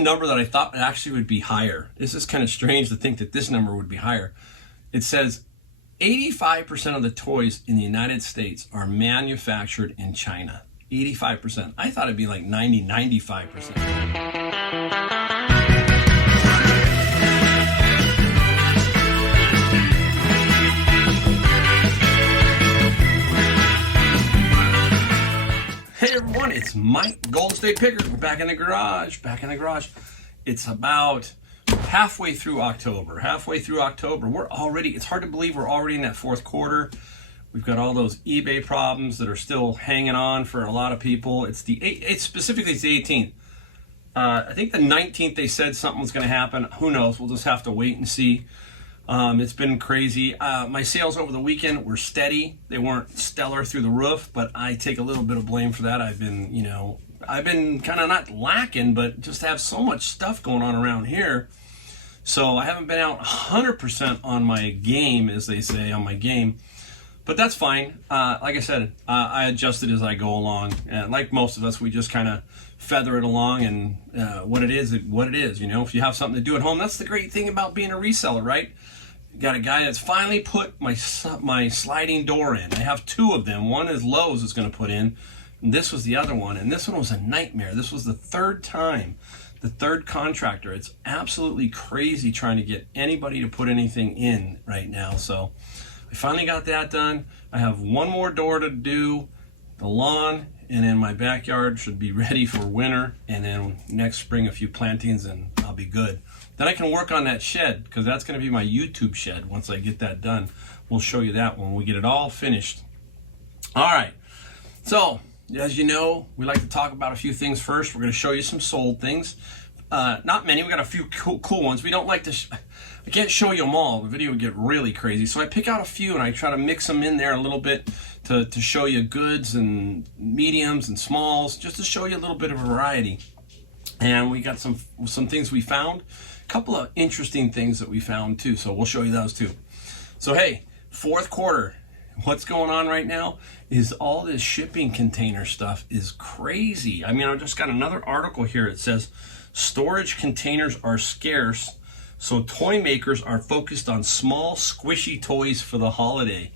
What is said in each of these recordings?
number that I thought actually would be higher. This is kind of strange to think that this number would be higher. It says 85% of the toys in the United States are manufactured in China. 85%. I thought it'd be like 90, 95%. Hey everyone, it's Mike, Golden State Picker. We're back in the garage, It's about halfway through October. It's hard to believe we're already in that fourth quarter. We've got all those eBay problems that are still hanging on for a lot of people. It's specifically the 18th. I think the 19th they said something was going to happen. Who knows? We'll just have to wait and see. It's been crazy. My sales over the weekend were steady. They weren't stellar through the roof, but I take a little bit of blame for that. I've been kind of not lacking, but just have so much stuff going on around here. So I haven't been out 100% on my game, as they say, but that's fine. Like I said, I adjust it as I go along. Like most of us, we just kind of feather it along, and what it is. If you have something to do at home, that's the great thing about being a reseller, right? Got a guy that's finally put my sliding door in. I have two of them. One is Lowe's is going to put in. And this was the other one, and this one was a nightmare. This was the third time, the third contractor. It's absolutely crazy trying to get anybody to put anything in right now. So I finally got that done. I have one more door to do, the lawn, and then my backyard should be ready for winter, and then next spring a few plantings, and I'll be good. Then I can work on that shed, because that's going to be my YouTube shed once I get that done. We'll show you that when we get it all finished. All right, so as you know, we like to talk about a few things first. We're going to show you some sold things. Not many. We got a few cool ones. We don't like to I can't show you them all. The video would get really crazy. So I pick out a few and I try to mix them in there a little bit to show you goods and mediums and smalls, just to show you a little bit of variety. And we got some things we found. A couple of interesting things that we found too. So we'll show you those too. So hey, fourth quarter. What's going on right now is all this shipping container stuff is crazy. I mean, I just got another article here. It says storage containers are scarce, so toy makers are focused on small, squishy toys for the holiday.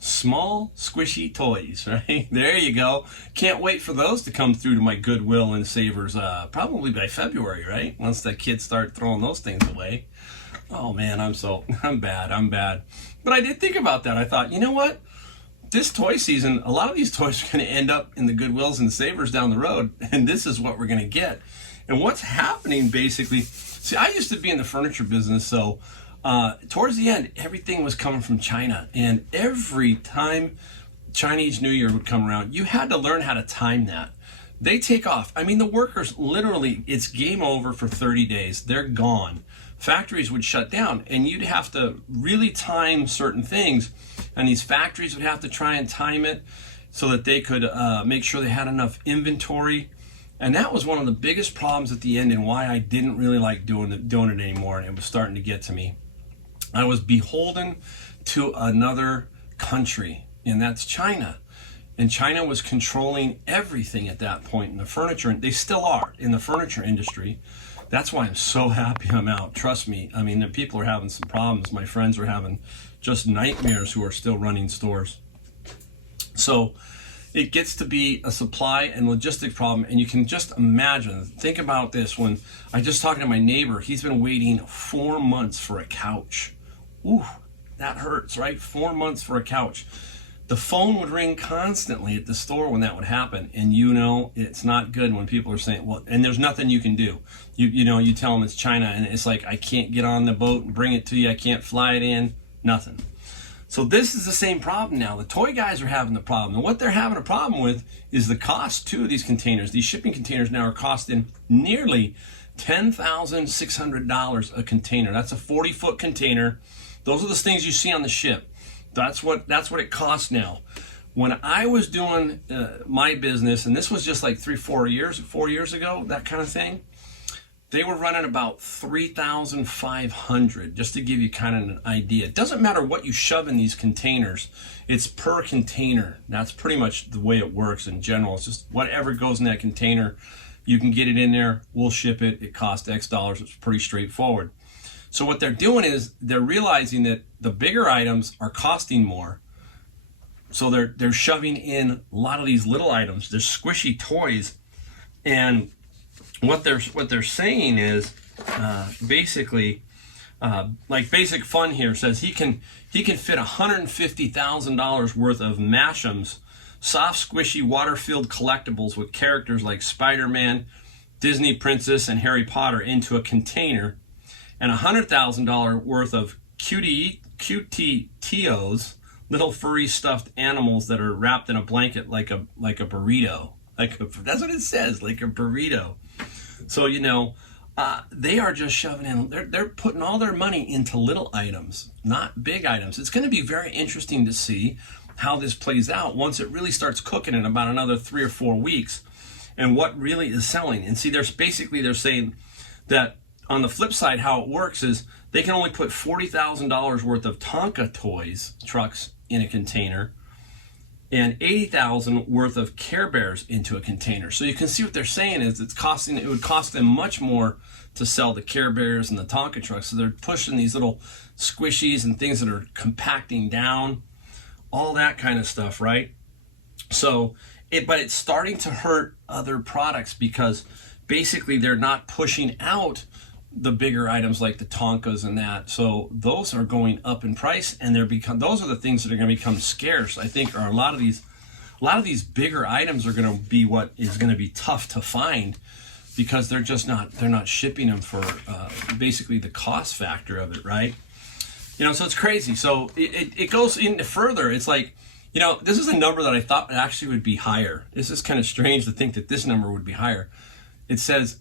Small, squishy toys, right? There you go. Can't wait for those to come through to my Goodwill and Savers, probably by February, right? Once the kids start throwing those things away. Oh man, I'm bad. But I did think about that. I thought, you know what? This toy season, a lot of these toys are going to end up in the Goodwills and Savers down the road, and this is what we're going to get. And what's happening basically, see, I used to be in the furniture business, so towards the end, everything was coming from China. And every time Chinese New Year would come around, you had to learn how to time that. They take off. I mean, the workers, literally, it's game over for 30 days. They're gone. Factories would shut down, and you'd have to really time certain things. And these factories would have to try and time it so that they could make sure they had enough inventory. And that was one of the biggest problems at the end, and why I didn't really like doing it anymore. And it was starting to get to me. I was beholden to another country, and that's China. And China was controlling everything at that point in the furniture, and they still are in the furniture industry. That's why I'm so happy I'm out. Trust me. I mean, the people are having some problems. My friends are having just nightmares who are still running stores. So it gets to be a supply and logistic problem. And you can just imagine, think about this. When I just talking to my neighbor, he's been waiting 4 months for a couch. Ooh, that hurts, right? 4 months for a couch. The phone would ring constantly at the store when that would happen. And you know, it's not good when people are saying, well, and there's nothing you can do. You tell them it's China, and it's like, I can't get on the boat and bring it to you. I can't fly it in, nothing. So this is the same problem now. The toy guys are having the problem. And what they're having a problem with is the cost too of these containers. These shipping containers now are costing nearly $10,600 a container. That's a 40-foot container. Those are the things you see on the ship. That's what it costs now. When I was doing my business, and this was just like 4 years ago, that kind of thing, they were running about $3,500, just to give you kind of an idea. It doesn't matter what you shove in these containers, it's per container. That's pretty much the way it works in general. It's just whatever goes in that container You can get it in there. We'll ship it. It costs X dollars. It's pretty straightforward. So what they're doing is they're realizing that the bigger items are costing more. So they're shoving in a lot of these little items. They're squishy toys, and what they're saying is basically, like Basic Fun here says he can fit $150,000 worth of Mash'ems, soft squishy water-filled collectibles with characters like Spider-Man, Disney Princess, and Harry Potter into a container, and $100,000 worth of QTTOs, little furry stuffed animals that are wrapped in a blanket like a burrito. That's what it says, like a burrito. So, they are just shoving in, they're putting all their money into little items, not big items. It's going to be very interesting to see how this plays out once it really starts cooking in about another 3 or 4 weeks, and what really is selling. And see, they're saying that on the flip side, how it works is they can only put $40,000 worth of Tonka toys trucks in a container and $80,000 worth of Care Bears into a container. So you can see what they're saying is it would cost them much more to sell the Care Bears and the Tonka trucks. So they're pushing these little squishies and things that are compacting down, all that kind of stuff, right? So but it's starting to hurt other products because basically they're not pushing out the bigger items like the Tonkas and that. So those are going up in price, and those are the things that are going to become scarce. I think are a lot of these bigger items are going to be what is going to be tough to find because they're not shipping them for basically the cost factor of it, right? So it's crazy. So it goes in further. It's like, this is a number that I thought actually would be higher. This is kind of strange to think that this number would be higher. It says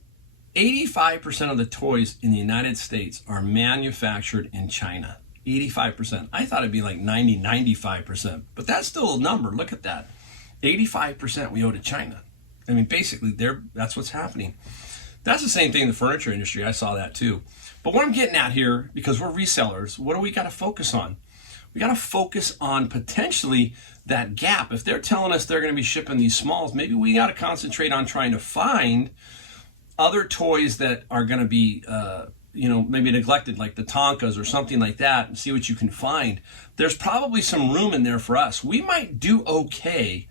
85% of the toys in the United States are manufactured in China. 85%. I thought it'd be like 95%. But that's still a number. Look at that. 85% we owe to China. I mean, basically, that's what's happening. That's the same thing in the furniture industry. I saw that too. But what I'm getting at here, because we're resellers, what do we got to focus on? We got to focus on potentially that gap. If they're telling us they're going to be shipping these smalls, maybe we got to concentrate on trying to find other toys that are going to be, maybe neglected, like the Tonkas or something like that, and see what you can find. There's probably some room in there for us. We might do okay.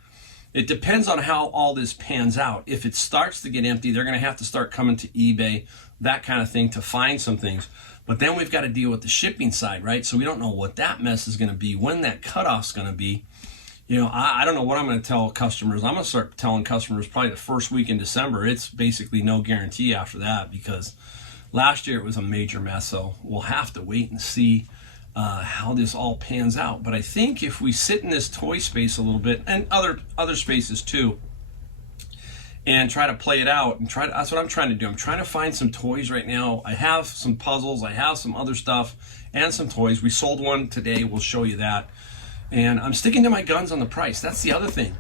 It depends on how all this pans out. If it starts to get empty, they're going to have to start coming to eBay, that kind of thing, to find some things. But then we've got to deal with the shipping side, right? So we don't know what that mess is going to be, when that cutoff's going to be. I don't know what I'm going to tell customers. I'm going to start telling customers probably the first week in December. It's basically no guarantee after that because last year it was a major mess. So we'll have to wait and see how this all pans out. But I think if we sit in this toy space a little bit, and other spaces too, and try to play it out, and that's what I'm trying to do. I'm trying to find some toys right now. I have some puzzles. I have some other stuff and some toys. We sold one today. We'll show you that. And I'm sticking to my guns on the price. That's the other thing.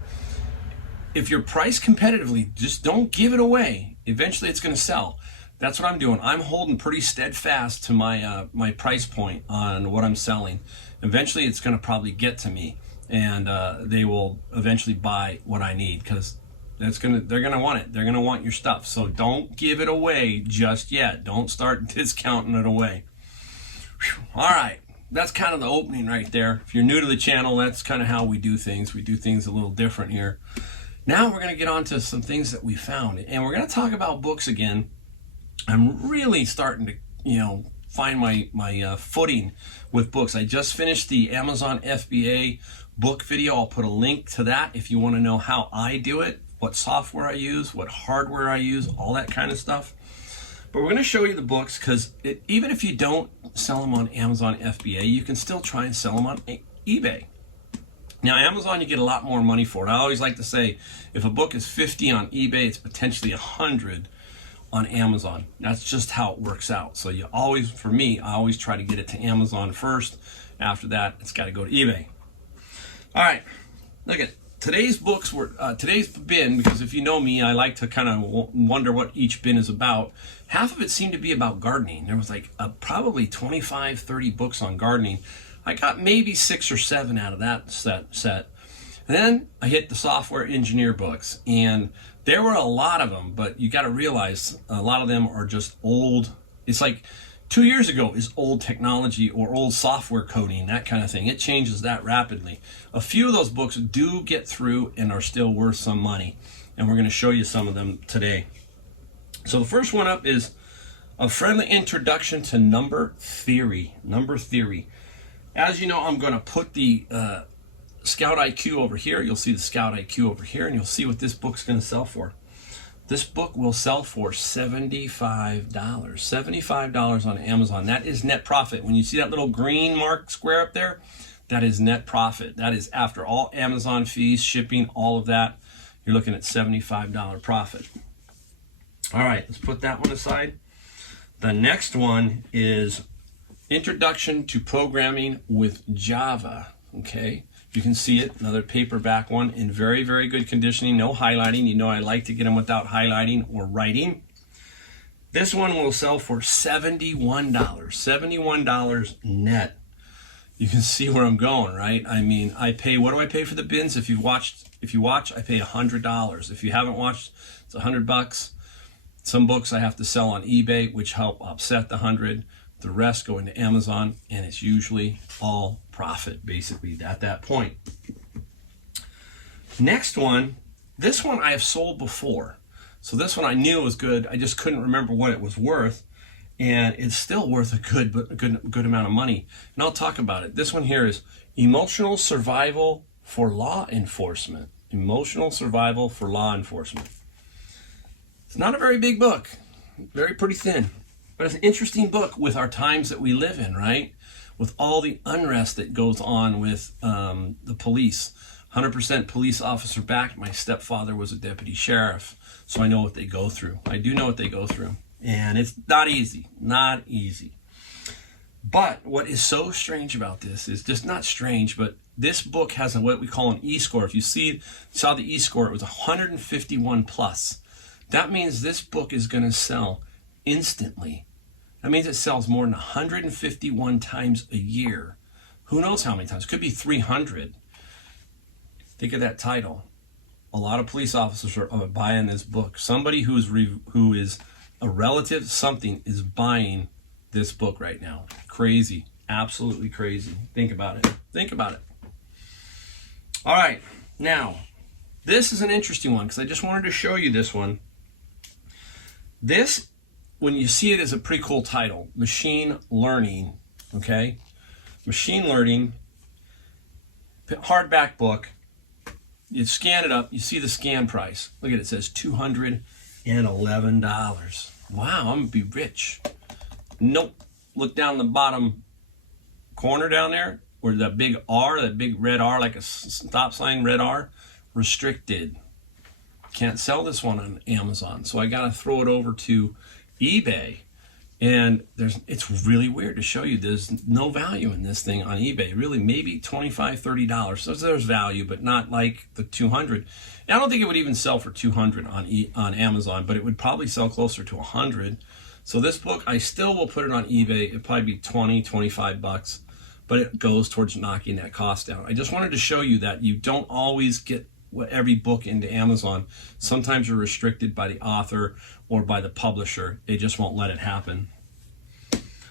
If you're priced competitively, just don't give it away. Eventually it's going to sell. That's what I'm doing. I'm holding pretty steadfast to my my price point on what I'm selling. Eventually it's going to probably get to me, and they will eventually buy what I need because they're going to want it. They're going to want your stuff. So don't give it away just yet. Don't start discounting it away. Whew. All right. That's kind of the opening right there. If you're new to the channel, that's kind of how we do things. We do things a little different here. Now we're going to get on to some things that we found. And we're going to talk about books again. I'm really starting to, find my footing with books. I just finished the Amazon FBA book video. I'll put a link to that if you want to know how I do it, what software I use, what hardware I use, all that kind of stuff. But we're going to show you the books because even if you don't sell them on Amazon FBA, you can still try and sell them on eBay. Now, Amazon, you get a lot more money for it. I always like to say, if a book is $50 on eBay, it's potentially $100 on Amazon. That's just how it works out. So for me, I always try to get it to Amazon first. After that, it's got to go to eBay. All right, look at today's books today's bin, because if you know me, I like to kind of wonder what each bin is about. Half of it seemed to be about gardening. There was like probably 25, 30 books on gardening. I got maybe 6 or 7 out of that set. And then I hit the software engineer books, and There were a lot of them, but you got to realize a lot of them are just old. It's like 2 years ago is old technology or old software coding, that kind of thing. It changes that rapidly. A few of those books do get through and are still worth some money, and we're going to show you some of them today. So the first one up is A Friendly Introduction to Number Theory. Number Theory. As you know, I'm going to put the Scout IQ over here. You'll see the Scout IQ over here, and you'll see what this book's going to sell for. This book will sell for $75. $75 on Amazon. That is net profit. When you see that little green mark square up there, that is net profit. That is after all Amazon fees, shipping, all of that. You're looking at $75 profit. All right, let's put that one aside. The next one is Introduction to Programming with Java. Okay. You can see it, another paperback one in very, very good conditioning, no highlighting. You know I like to get them without highlighting or writing. This one will sell for $71. $71 net. You can see where I'm going, right? I mean, I pay, what do I pay for the bins? If you watch, I pay $100. If you haven't watched, it's $100. Some books I have to sell on eBay, which help offset the $100. The rest go into Amazon, and it's usually all profit, basically, at that point. Next one, this one I have sold before. So this one I knew was good. I just couldn't remember what it was worth, and it's still worth a good amount of money. And I'll talk about it. This one here is Emotional Survival for Law Enforcement. Emotional Survival for Law Enforcement. It's not a very big book, very pretty thin. But it's an interesting book with our times that we live in, right? With all the unrest that goes on with the police. 100% police officer back. My stepfather was a deputy sheriff, so I know what they go through. I do know what they go through. And it's not easy, not easy. But what is so strange about this is just not strange, but this book has what we call an E-score. If you saw the E-score, it was 151 plus. That means this book is going to sell instantly. That means it sells more than 151 times a year. Who knows how many times? It could be 300. Think of that title. A lot of police officers are buying this book. Somebody who is a relative, something, is buying this book right now. Crazy. Absolutely crazy. Think about it. Think about it. All right. Now, this is an interesting one because I just wanted to show you this one. This, when you see it, is a pretty cool title. Machine Learning. Okay? Machine Learning. Hardback book. You scan it up. You see the scan price. Look at it. It says $211. Wow, I'm going to be rich. Nope. Look down the bottom corner down there where that big R, that big red R, like a stop sign, red R, restricted. Can't sell this one on Amazon. So I got to throw it over to eBay. And it's really weird to show you there's no value in this thing on eBay. Really, maybe $25, $30. So there's value, but not like the $200. And I don't think it would even sell for $200 on Amazon, but it would probably sell closer to $100. So this book, I still will put it on eBay. It'd probably be $20, $25, but it goes towards knocking that cost down. I just wanted to show you that you don't always get every book into Amazon. Sometimes you're restricted by the author or by the publisher. They just won't let it happen.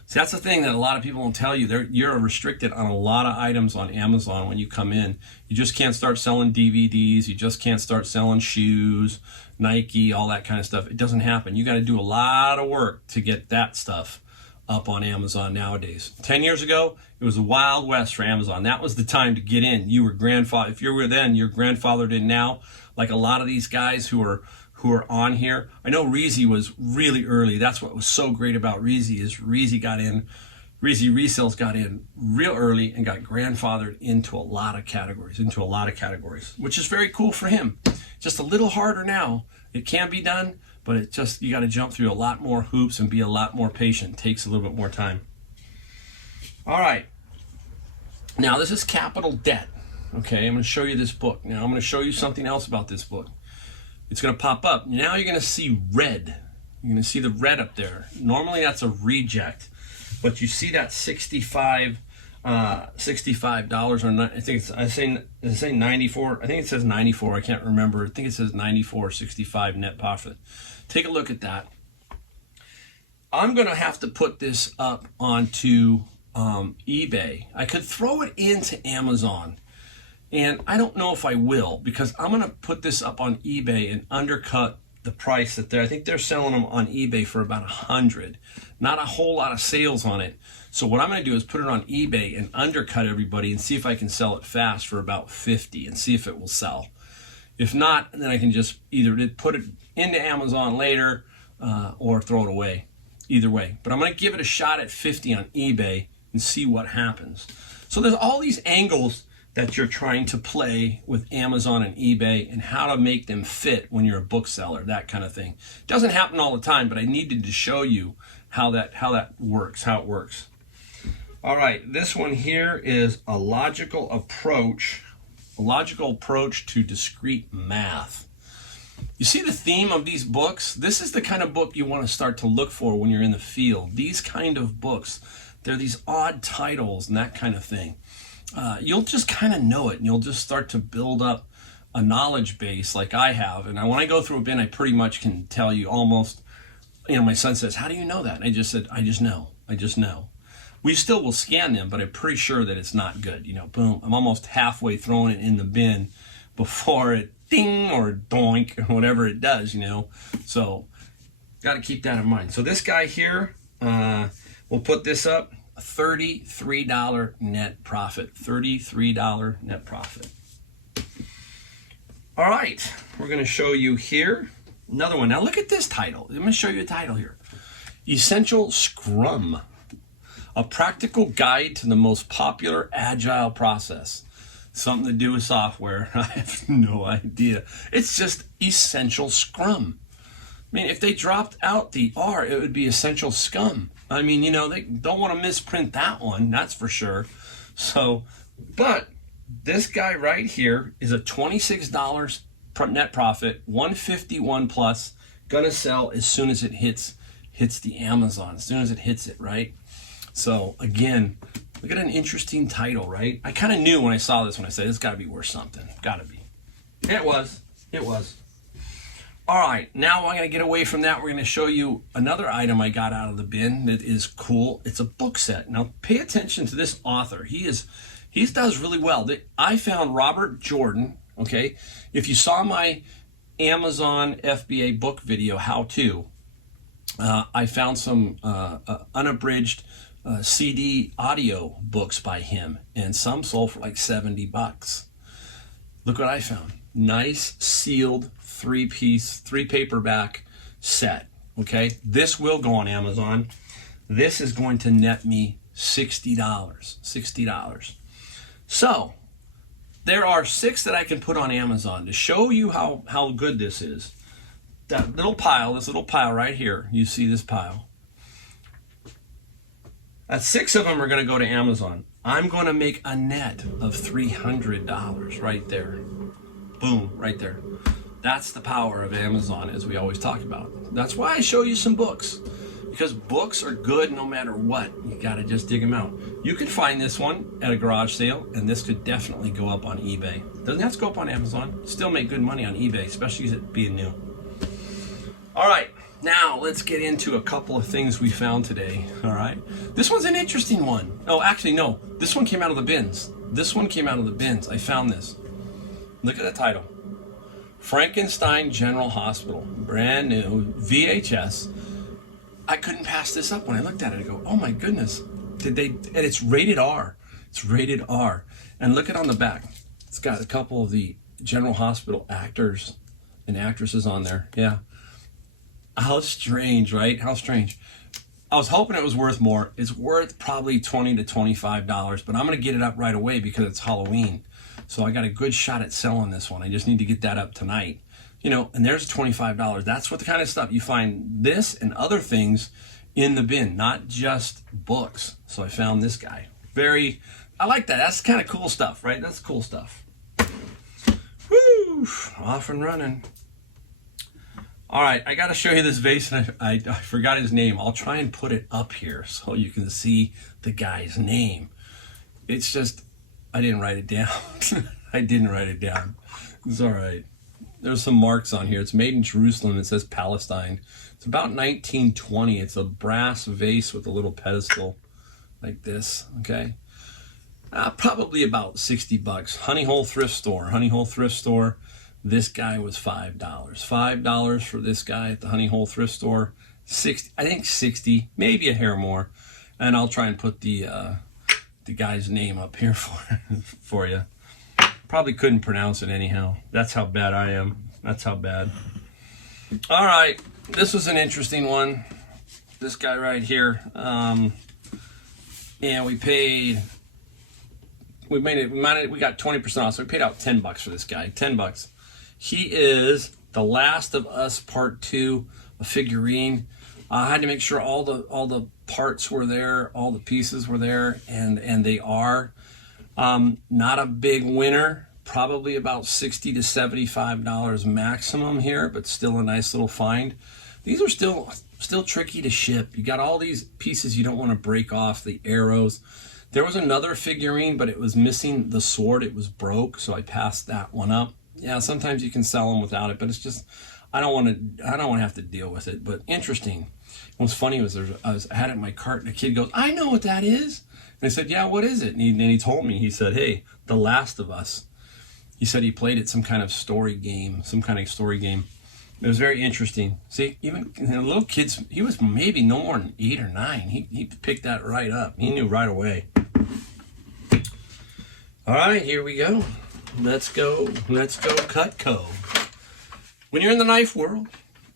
So that's the thing that a lot of people won't tell you. You're restricted on a lot of items on Amazon when you come in. You just can't start selling DVDs. You just can't start selling shoes, Nike, all that kind of stuff. It doesn't happen. You got to do a lot of work to get that stuff up on Amazon nowadays. 10 years ago, it was the Wild West for Amazon. That was the time to get in. You were grandfather. If you were then, you're grandfathered in now. Like a lot of these guys who are on here. I know Reezy was really early. That's what was so great about Reezy is Reezy Resells got in real early and got grandfathered into a lot of categories, which is very cool for him. Just a little harder now. It can be done, but you got to jump through a lot more hoops and be a lot more patient. It takes a little bit more time. All right. Now this is Capital Debt. Okay, I'm going to show you this book. Now I'm going to show you something else about this book. It's going to pop up. Now you're going to see red. You're going to see the red up there. Normally that's a reject, but you see that 65 $65 or I think I say 94. I think it says 94. I can't remember. I think it says 94.65 net profit. Take a look at that. I'm gonna have to put this up onto eBay. I could throw it into Amazon, and I don't know if I will, because I'm gonna put this up on eBay and undercut the price that I think they're selling them on eBay for about 100. Not a whole lot of sales on it. So what I'm going to do is put it on eBay and undercut everybody and see if I can sell it fast for about 50 and see if it will sell. If not, then I can just either put it into Amazon later or throw it away. Either way. But I'm going to give it a shot at 50 on eBay and see what happens. So there's all these angles that you're trying to play with Amazon and eBay and how to make them fit when you're a bookseller, that kind of thing. It doesn't happen all the time, but I needed to show you how that works, how it works. All right, this one here is a logical approach to discrete math. You see the theme of these books? This is the kind of book you want to start to look for when you're in the field. These kind of books, they're these odd titles and that kind of thing. You'll just kind of know it, and you'll just start to build up a knowledge base like I have. And when I go through a bin, I pretty much can tell you almost, my son says, how do you know that? And I just said, I just know. We still will scan them, but I'm pretty sure that it's not good. Boom, I'm almost halfway throwing it in the bin before it ding or doink or whatever it does, So got to keep that in mind. So this guy here, we'll put this up, a $33 net profit, $33 net profit. All right, we're going to show you here another one. Now look at this title. Let me show you a title here. Essential Scrum. A practical guide to the most popular agile process. Something to do with software. I have no idea. It's just Essential Scrum. If they dropped out the R, it would be Essential Scum. They don't want to misprint that one, that's for sure. So, but this guy right here is a $26 net profit, 151 plus, gonna sell as soon as it hits the Amazon, as soon as it hits it, right? So again, look at an interesting title, right? I kind of knew when I saw this, when I said, it's gotta be worth something, gotta be. It was. All right, now I'm gonna get away from that. We're gonna show you another item I got out of the bin that is cool. It's a book set. Now pay attention to this author. He does really well. I found Robert Jordan, okay? If you saw my Amazon FBA book video, how to, I found some unabridged CD audio books by him, and some sold for like $70. Look what I found. Nice sealed three paperback set. Okay, this will go on Amazon. This is going to net me $60. So there are 6 that I can put on Amazon to show you how good this is. This little pile right here, you see this pile, that's 6 of them are going to go to Amazon. I'm going to make a net of $300 right there. Boom, right there. That's the power of Amazon, as we always talk about. That's why I show you some books, because books are good no matter what. You got to just dig them out. You could find this one at a garage sale, and this could definitely go up on eBay. Doesn't have to go up on Amazon. Still make good money on eBay, especially it being new. All right, now let's get into a couple of things we found today. All right, this one's an interesting one. Oh, actually, no, this one came out of the bins. I found this. Look at the title. Frankenstein General Hospital, brand new, VHS. I couldn't pass this up when I looked at it. I go, oh my goodness. And it's rated R. And look at on the back. It's got a couple of the General Hospital actors and actresses on there. Yeah. How strange, right? How strange. I was hoping it was worth more. It's worth probably $20 to $25, but I'm going to get it up right away because it's Halloween. So I got a good shot at selling this one. I just need to get that up tonight. And there's $25. That's what the kind of stuff you find, this and other things in the bin, not just books. So I found this guy. I like that. That's kind of cool stuff, right? That's cool stuff. Woo! Off and running. All right, I got to show you this vase, and I forgot his name. I'll try and put it up here so you can see the guy's name. It's just, I didn't write it down. I didn't write it down. It's all right. There's some marks on here. It's made in Jerusalem. It says Palestine. It's about 1920. It's a brass vase with a little pedestal like this, okay? Probably about 60 bucks. Honey Hole Thrift Store. Honey Hole Thrift Store. This guy was $5. $5 for this guy at the Honey Hole Thrift Store. 60, I think 60, maybe a hair more. And I'll try and put the guy's name up here for you. Probably couldn't pronounce it anyhow. That's how bad I am. That's how bad. All right, this was an interesting one. This guy right here. And we got 20% off, so we paid out $10 for this guy. $10. He is The Last of Us Part 2, a figurine. I had to make sure all the parts were there, all the pieces were there, and they are. Not a big winner, probably about $60 to $75 maximum here, but still a nice little find. These are still tricky to ship. You got all these pieces you don't want to break off, the arrows. There was another figurine, but it was missing the sword. It was broke, so I passed that one up. Yeah, sometimes you can sell them without it, but it's just, I don't want to have to deal with it. But interesting. What's funny was I had it in my cart, and a kid goes, "I know what that is." And I said, "Yeah, what is it?" And he told me. He said, "Hey, The Last of Us." He said he played it some kind of story game. It was very interesting. See, even little kids, he was maybe no more than 8 or 9. He picked that right up. He knew right away. All right, here we go. Let's go Cutco. When you're in the knife world,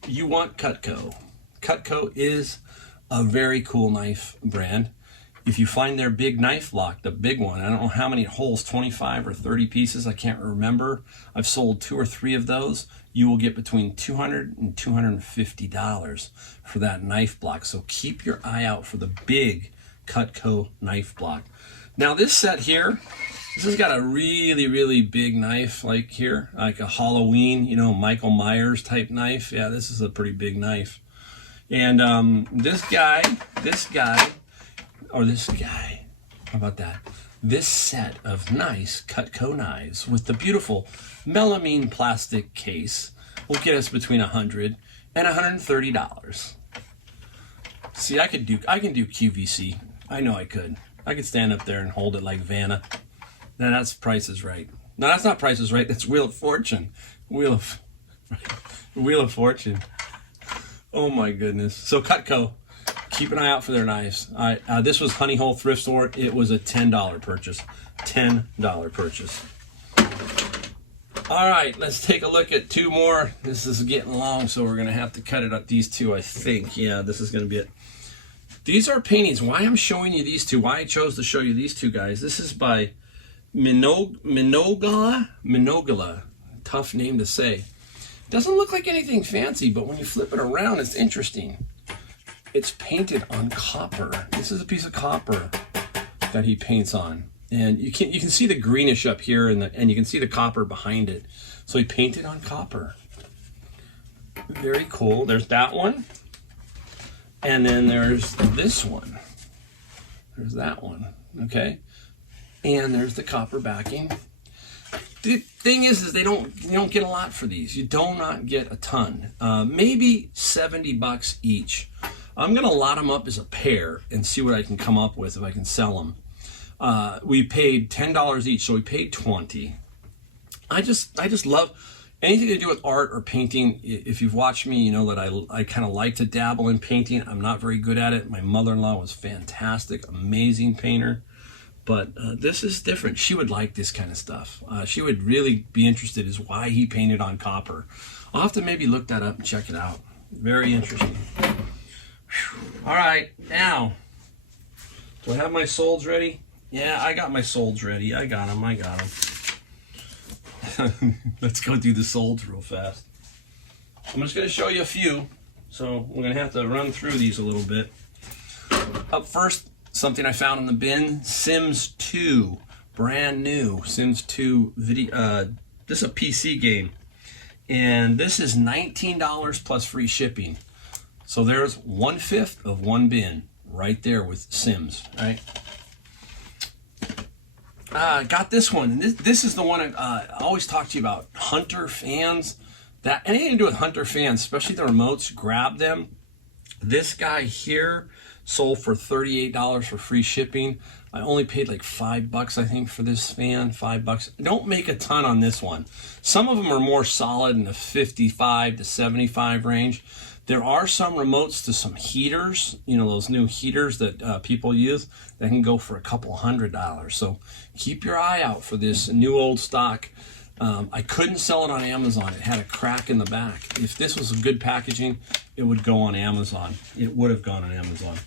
you want Cutco. Cutco is a very cool knife brand. If you find their big knife block, the big one, I don't know how many holes, 25 or 30 pieces, I can't remember. I've sold 2 or 3 of those. You will get between $200 and $250 for that knife block. So keep your eye out for the big Cutco knife block. Now this set here, this has got a really, really big knife like here, like a Halloween, Michael Myers type knife. Yeah, this is a pretty big knife. And this guy, how about that? This set of nice Cutco knives with the beautiful melamine plastic case will get us between $100 and $130. See, I can do QVC. I know I could. I could stand up there and hold it like Vanna. Now that's Price is Right. No, that's not Price is Right. That's Wheel of Fortune. Wheel of Fortune. Oh my goodness. So Cutco, keep an eye out for their knives. This was Honey Hole Thrift Store. It was a $10 purchase. $10 purchase. All right, let's take a look at 2 more. This is getting long, so we're going to have to cut it up. These 2, I think. Yeah, this is going to be it. These are paintings. Why I'm showing you these 2, why I chose to show you these 2 guys. This is by Minogala. Tough name to say. Doesn't look like anything fancy, but when you flip it around, it's interesting. It's painted on copper. This is a piece of copper that he paints on. And you can see the greenish up here and you can see the copper behind it. So he painted on copper. Very cool. There's that one. And then there's this one. There's that one. Okay. And there's the copper backing. The thing is you don't get a lot for these. You do not get a ton. Maybe $70 each. I'm gonna lot them up as a pair and see what I can come up with if I can sell them. We paid $10 each, so we paid $20. I just love anything to do with art or painting. If you've watched me, you know that I kind of like to dabble in painting. I'm not very good at it. My mother-in-law was fantastic, amazing painter. But this is different. She would like this kind of stuff. She would really be interested as why he painted on copper. I'll have to maybe look that up and check it out. Very interesting. Whew. All right, now, do I have my solds ready? Yeah, I got my solds ready. I got them. Let's go do the solds real fast. I'm just going to show you a few. So we're going to have to run through these a little bit. Up first, something I found in the bin, Sims 2, brand new Sims 2 video. This is a PC game, and this is $19 plus free shipping. So there's 1/5 of one bin right there with Sims, right? Got this one. And this is the one I always talk to you about. Hunter fans. That anything to do with Hunter fans, especially the remotes, grab them. This guy here sold for $38 for free shipping. I only paid like $5, I think, for this fan. $5. Don't make a ton on this one. Some of them are more solid in the 55 to 75 range. There are some remotes to some heaters, you know, those new heaters that people use that can go for a couple $100. So keep your eye out for this new old stock. I couldn't sell it on Amazon. It had a crack in the back. If this was good packaging, it would go on Amazon. It would have gone on Amazon.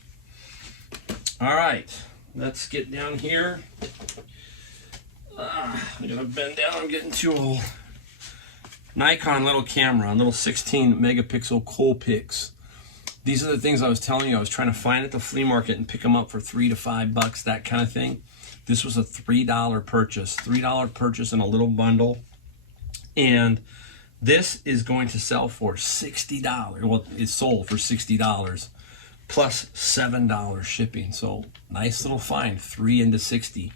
All right, let's get down here. I'm gonna bend down. I'm getting too old. Nikon little camera, little 16 megapixel Coolpix. These are the things I was telling you I was trying to find at the flea market and pick them up for $3 to $5, that kind of thing. This was a $3 purchase, $3 purchase in a little bundle. And this is going to sell for $60. Well, it sold for $60 plus $7 shipping. So nice little find, 3 into 60.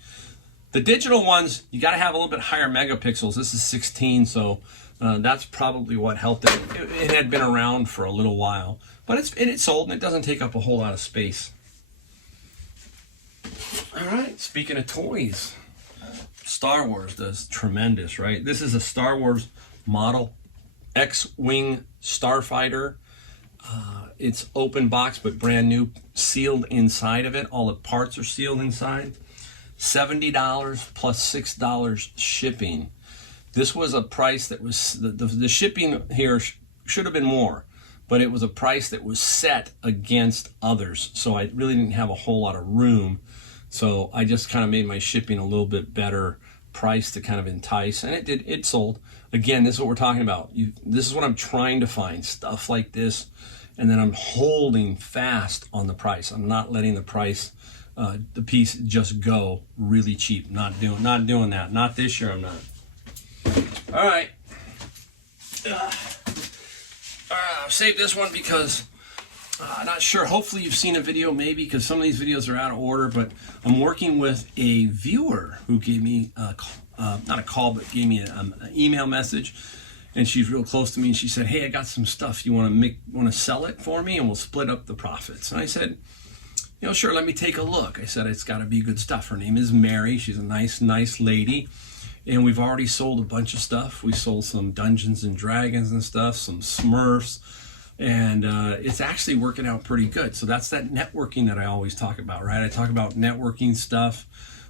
The digital ones, you got to have a little bit higher megapixels. This is 16, so that's probably what helped it. It had been around for a little while, but it's sold and it doesn't take up a whole lot of space. All right, speaking of toys, Star Wars does tremendous, right? This is a Star Wars model X-Wing Starfighter. It's open box, but brand new, sealed inside of it. All the parts are sealed inside. $70 plus $6 shipping. This was a price that was, the shipping here should have been more, but it was a price that was set against others. So I really didn't have a whole lot of room. So I just kind of made my shipping a little bit better price to kind of entice, and it sold. Again, this is what we're talking about. This is what I'm trying to find, stuff like this, and then I'm holding fast on the price. I'm not letting the price, the piece just go really cheap. Not doing that. Not this year, I'm not. All right. I'll save this one because I'm not sure. Hopefully you've seen a video, maybe, because some of these videos are out of order, but I'm working with a viewer who gave me not a call, but gave me an email message, and she's real close to me, and she said, hey, I got some stuff. You want to sell it for me, and we'll split up the profits? And I said, you know, sure, let me take a look. I said, it's got to be good stuff. Her name is Mary. She's a nice lady, and we've already sold a bunch of stuff. We sold some Dungeons and Dragons and stuff, some Smurfs, and it's actually working out pretty good. So that's that networking that I always talk about, right? I talk about networking stuff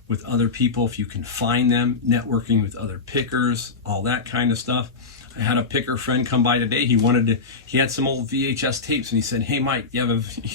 with other people if you can find them, networking with other pickers, all that kind of stuff. I had a picker friend come by today. He had some old VHS tapes, and he said, hey, Mike, he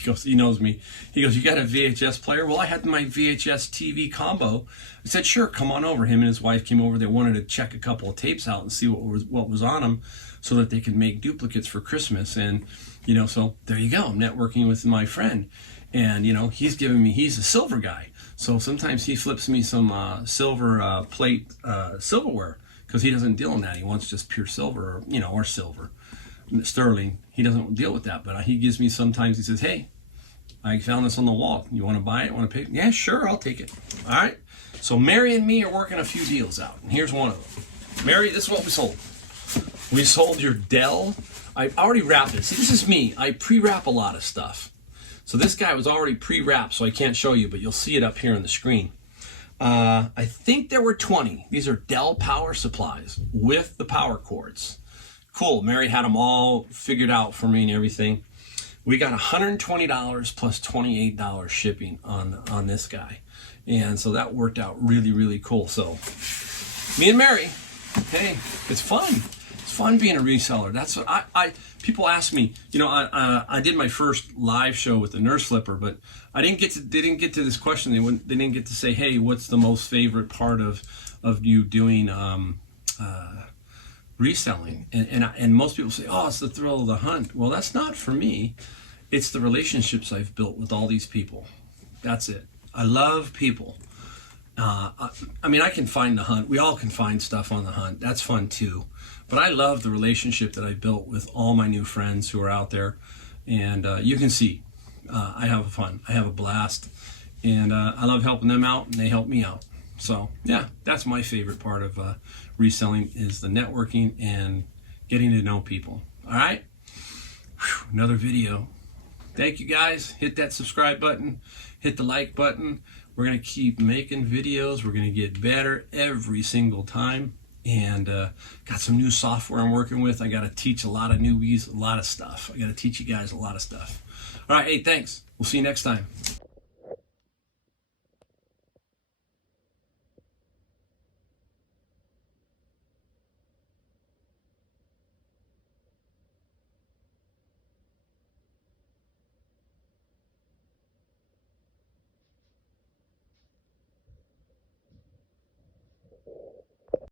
goes, he knows me. He goes, you got a VHS player? Well, I had my VHS TV combo. I said, sure, come on over. Him and his wife came over. They wanted to check a couple of tapes out and see what was on them so that they could make duplicates for Christmas. And, you know, so there you go. I'm networking with my friend. And, you know, he's a silver guy. So sometimes he flips me some silver plate silverware, because he doesn't deal in that. He wants just pure silver, or silver, sterling. He doesn't deal with that, but he gives me sometimes. He says, hey, I found this on the wall. You want to buy it? Want to pay? Yeah, sure, I'll take it. All right. So Mary and me are working a few deals out, and here's one of them. Mary, this is what we sold. We sold your Dell. I already wrapped it. See, this is me. I pre-wrap a lot of stuff. So this guy was already pre-wrapped, so I can't show you, but you'll see it up here on the screen. I think there were 20. These are Dell power supplies with the power cords. Cool. Mary had them all figured out for me and everything. We got $120 plus $28 shipping on this guy. And so that worked out really, really cool. So me and Mary, hey, it's fun. It's fun being a reseller. That's what people ask me, I did my first live show with the Nurse Flipper, but they didn't get to this question. They didn't get to say, hey, what's the most favorite part of you doing reselling? And most people say, oh, it's the thrill of the hunt. Well, that's not for me. It's the relationships I've built with all these people. That's it. I love people. I can find the hunt. We all can find stuff on the hunt. That's fun too. But I love the relationship that I've built with all my new friends who are out there. And you can see, I have fun. I have a blast. And I love helping them out, and they help me out. So yeah, that's my favorite part of reselling, is the networking and getting to know people. All right, another video. Thank you guys. Hit that subscribe button, hit the like button. We're gonna keep making videos. We're gonna get better every single time. And got some new software I'm working with. I got to teach a lot of newbies a lot of stuff. I got to teach you guys a lot of stuff. All right, hey, thanks. We'll see you next time.